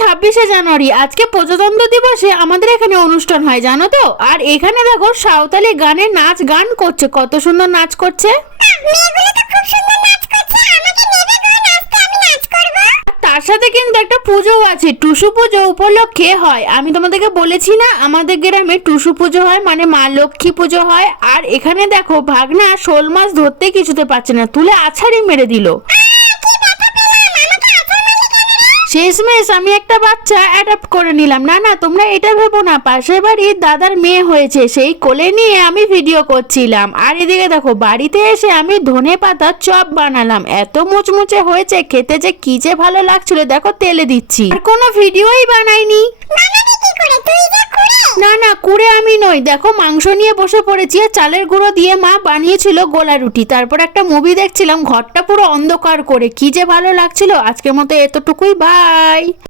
26শে জানুয়ারি, আজকে প্রজাতন্ত্র দিবসে আমাদের এখানে অনুষ্ঠান হয় জানো তো। আর এখানে দেখো সাঁওতালি গানে নাচ গান করছে, কত সুন্দর নাচ করছে। তার সাথে কিন্তু একটা পুজো আছে, টুসু পুজো উপলক্ষে হয়। আমি তোমাদেরকে বলেছি না আমাদের গ্রামে টুসু পুজো হয়, মানে মা লক্ষ্মী পুজো হয়। আর এখানে দেখো ভাগনা শোল মাছ ধরতে কিছুতে পারছে না, তুলে আছাড়ি মেরে দিল। শেষমেশ আমি একটা বাচ্চা অ্যাডাপ্ট করে নিলাম। না না, তোমরা এটা ভেবো না, পাশের বাড়ির দাদার মেয়ে হয়েছে, সেই কোলে নিয়ে আমি ভিডিও করছিলাম। আর এদিকে দেখো বাড়িতে এসে আমি ধনে পাতার চপ বানালাম, এত মুচমুচে হয়েছে, খেতে যে কি যে ভালো লাগছিল, দেখো তেলে দিচ্ছি। আর কোনো ভিডিওই বানাইনি। না না, কুড়ে আমি নই, দেখো মাংস নিয়ে বসে পড়েছি। আর চালের গুঁড়ো দিয়ে মা বানিয়েছিল গোলা রুটি, তারপর একটা মুভি দেখছিলাম, ঘরটা পুরো অন্ধকার করে, কি যে ভালো লাগছিল। আজকের মতো এতটুকুই, বাই।